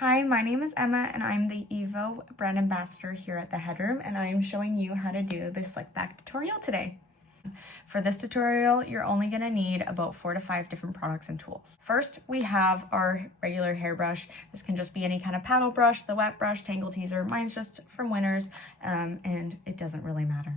Hi, my name is Emma and I'm the Evo brand ambassador here at the Headroom, and I am showing you how to do this slick back tutorial today. For this tutorial, you're only going to need about 4 to 5 different products and tools. First, we have our regular hairbrush. This can just be any kind of paddle brush, the wet brush, tangle teaser. Mine's just from Winners, and it doesn't really matter.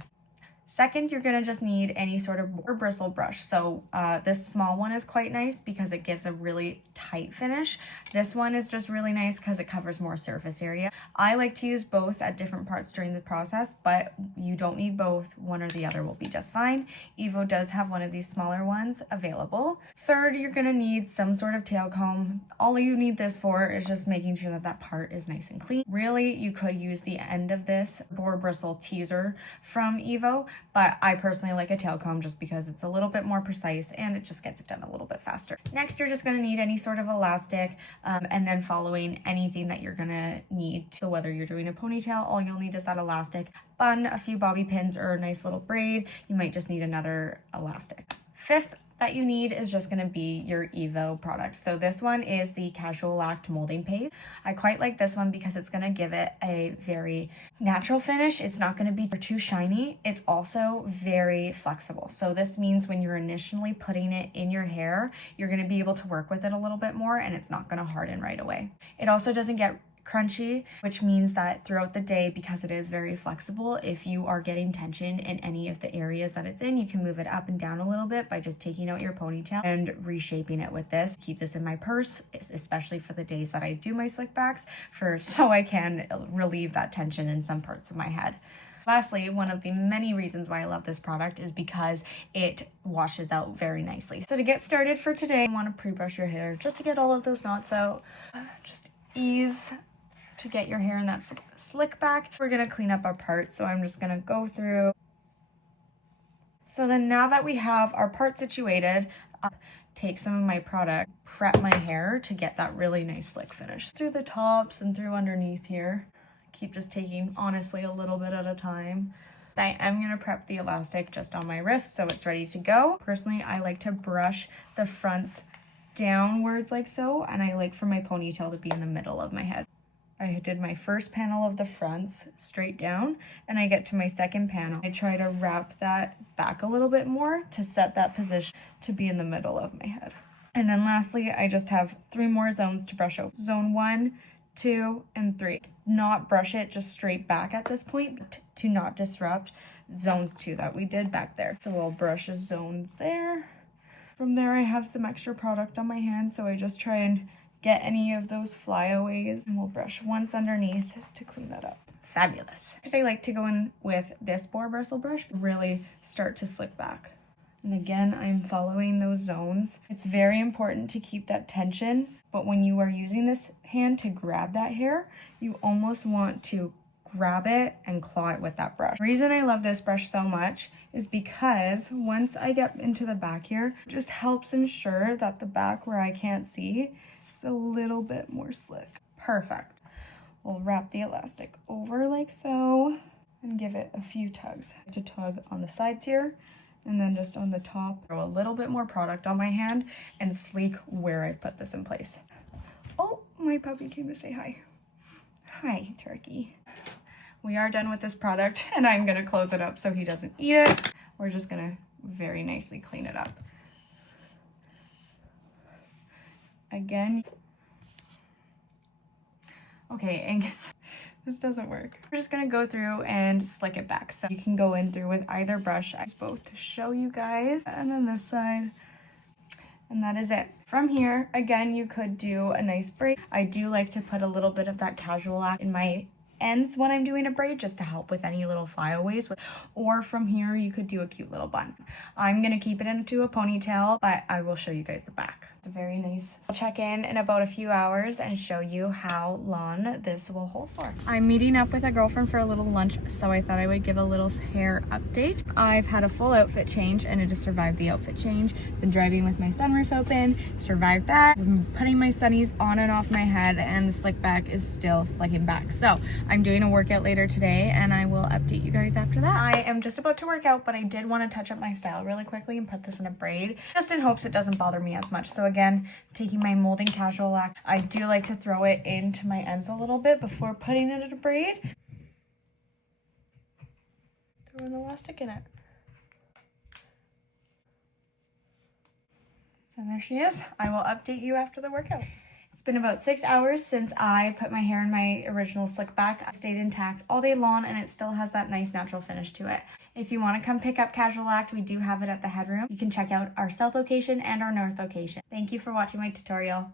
Second, you're gonna just need any sort of or bristle brush. So this small one is quite nice because it gives a really tight finish. This one is just really nice because it covers more surface area. I like to use both at different parts during the process, but you don't need both. One or the other will be just fine. Evo does have one of these smaller ones available. Third, you're gonna need some sort of tail comb. All you need this for is just making sure that that part is nice and clean. Really, you could use the end of this boar bristle teaser from Evo, but I personally like a tail comb just because it's a little bit more precise and it just gets it done a little bit faster. Next, you're just going to need any sort of elastic, and then following anything that you're going to need. So whether you're doing a ponytail, all you'll need is that elastic, bun, a few bobby pins, or a nice little braid. You might just need another elastic. Fifth that you need is just going to be your Evo product. So this one is the Casual Lacked Molding Paste. I quite like this one because it's going to give it a very natural finish. It's not going to be too shiny. It's also very flexible. So this means when you're initially putting it in your hair, you're going to be able to work with it a little bit more and it's not going to harden right away. It also doesn't get crunchy, which means that throughout the day, because it is very flexible, if you are getting tension in any of the areas that it's in, you can move it up and down a little bit by just taking out your ponytail and reshaping it with this. Keep this in my purse, especially for the days that I do my slick backs, so I can relieve that tension in some parts of my head. Lastly, one of the many reasons why I love this product is because it washes out very nicely. So to get started for today, you want to pre-brush your hair just to get all of those knots out. Just ease to get your hair in that slick back. We're gonna clean up our part, so I'm just gonna go through. So then now that we have our part situated, take some of my product, prep my hair to get that really nice slick finish. Through the tops and through underneath here. Keep just taking, honestly, a little bit at a time. I am gonna prep the elastic just on my wrist so it's ready to go. Personally, I like to brush the fronts downwards like so, and I like for my ponytail to be in the middle of my head. I did my first panel of the fronts straight down, and I get to my second panel. I try to wrap that back a little bit more to set that position to be in the middle of my head. And then lastly, I just have 3 more zones to brush over. Zone 1, 2, and 3. Not brush it just straight back at this point to not disrupt zones 2 that we did back there. So we'll brush the zones there. From there, I have some extra product on my hand, so I just try and get any of those flyaways, and we'll brush once underneath to clean that up. Fabulous. Next, I like to go in with this boar bristle brush, really start to slick back. And again, I'm following those zones. It's very important to keep that tension, but when you are using this hand to grab that hair, you almost want to grab it and claw it with that brush. The reason I love this brush so much is because once I get into the back here, it just helps ensure that the back where I can't see is a little bit more slick. Perfect. We'll wrap the elastic over like so and give it a few tugs. To tug on the sides here and then just on the top. Throw a little bit more product on my hand and sleek where I put this in place. Oh, my puppy came to say hi. Hi, Turkey. We are done with this product and I'm gonna close it up so he doesn't eat it. We're just gonna very nicely clean it up. Again. Okay, Angus, this doesn't work. We're just gonna go through and slick it back. So you can go in through with either brush. I use both to show you guys. And then this side. And that is it. From here, again, you could do a nice braid. I do like to put a little bit of that Casual Lack in my ends when I'm doing a braid just to help with any little flyaways, or from here you could do a cute little bun. I'm gonna keep it into a ponytail, but I will show you guys the back. Very nice. I'll check in about a few hours and show you how long this will hold for. I'm meeting up with a girlfriend for a little lunch, so I thought I would give a little hair update. I've had a full outfit change and it has survived the outfit change. Been driving with my sunroof open, survived that. Been putting my sunnies on and off my head, and the slick back is still slicking back. So I'm doing a workout later today and I will update you guys after that. I am just about to work out, but I did want to touch up my style really quickly and put this in a braid just in hopes it doesn't bother me as much. So again, taking my molding casual lac. I do like to throw it into my ends a little bit before putting it in a braid. Throw an elastic in it. And there she is. I will update you after the workout. It's been about 6 hours since I put my hair in my original slick back. It stayed intact all day long and it still has that nice natural finish to it. If you want to come pick up Casual Act, we do have it at the Headroom. You can check out our south location and our north location. Thank you for watching my tutorial.